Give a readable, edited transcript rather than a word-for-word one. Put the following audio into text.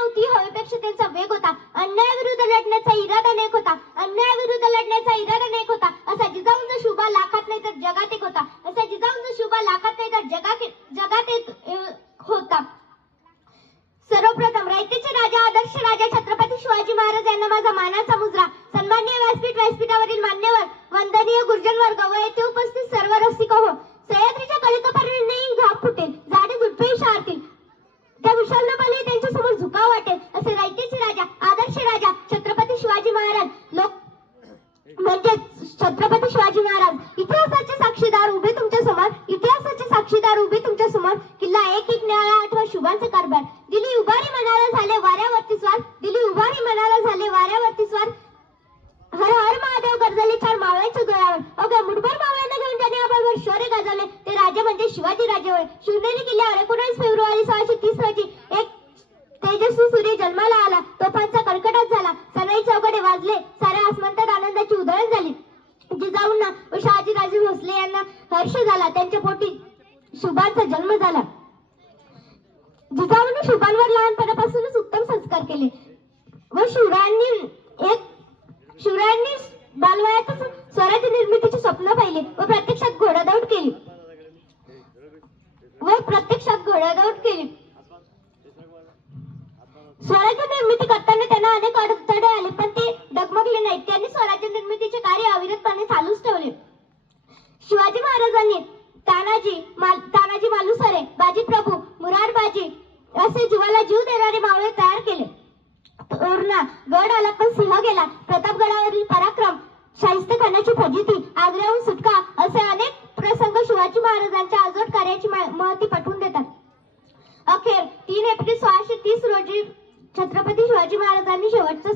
नव्हती, हवेपेक्षा त्यांचा वेग होता. अन्यायाविरुद्ध लढण्याचा इरादा नेक होता. अन्यायाविरुद्ध लढण्याचा इरादा नेक होता. असा जिजाऊंचा शुभा लाखात नाही तर जगात एक होता. असा जिजाऊंचा शुभा लाखात नाही तर जगात एक होता. सर्वप्रथम रयतेचे राजा, आदर्श राजा छत्रपती शिवाजी महाराज यांना माझा मानाचा मुजरा. सन्माननीय व्यासपीठावरील मान्यवर, वंदनीय गुरुजन वर्ग व येथे उपस्थित सर्व रसिक हो. सह्याद्रीच्या कलिकपर्णी घाम फुटेल, झाडे झुडपे शहारतील, त्या विशाल बले त्यांच्या समोर झुकाव वाटेल. असे रयतेचे राजा, आदर्श राजा छत्रपती शिवाजी महाराज, लोक म्हणजे छत्रपती शिवाजी महाराज इतिहासाचे साक्षीदार उभे तुमच्या समोर. इतिहासाचे साक्षीदार उभे तुमच्या समोर. किल्ला एक एक न्याळा आठवा शुभांचे कारभार. दिली उभारी मनाला झाले वाऱ्यावरती स्वार. दिली उभारी मनाला झाले वाऱ्यावरती स्वार. हर हर महादेव गरजले चार मावळ्याच्या जोरावर. अवघ्या मुठभर मावळ्यांना घेऊन त्यांनी आबाळभर शौर्य गाजवले. ते राजे म्हणजे शिवाजी राजे होय. शिवनेरी किल्ल्यावर 19 फेब्रुवारी 1630 रोजी एक तेजस्वी सूर्य जन्माला आला. तोफांचा कडकडाट झाला. सनई चौघडे वाजले. साऱ्या आसमंतात आनंदाची उधळण झाली. जिजाऊंना व शहाजीराजे भोसले यांना हर्ष झाला. त्यांच्या पोटी शुभांचा जन्म झाला. जिजाऊंनी शुभांवर लहानपणापासूनच उत्तम संस्कार केले व शिवरायांनी बालवयातच स्वराज्य निर्मितीचे स्वप्न पाहिले व प्रत्यक्षात घोडादौड केली. स्वराज्य निर्मिती करताना त्यांना अनेक अडथळे आले, पण ते डगमगले नाहीत. त्यांनी स्वराज्य निर्मितीचे कार्य अविरतपणे चालूच ठेवले. शिवाजी महाराजांनी तानाजी मालुसरे, बाजी प्रभू, मुरारबाजी असे जीवाला जीव देणारे मावळे तयार केले. तोरणा गड आला पण सिंह गेला, प्रतापगडावरील पराक्रम, शाहिस्तेखानाची फजिती, आग्र्याहून सुटका असे अनेक प्रसंग शिवाजी महाराजांच्या अजोड कार्याची महती पटवून देतात. अखेर 3 एप्रिल 1630 रोजी छत्रपती शिवाजी महाराजांनी शेवटचा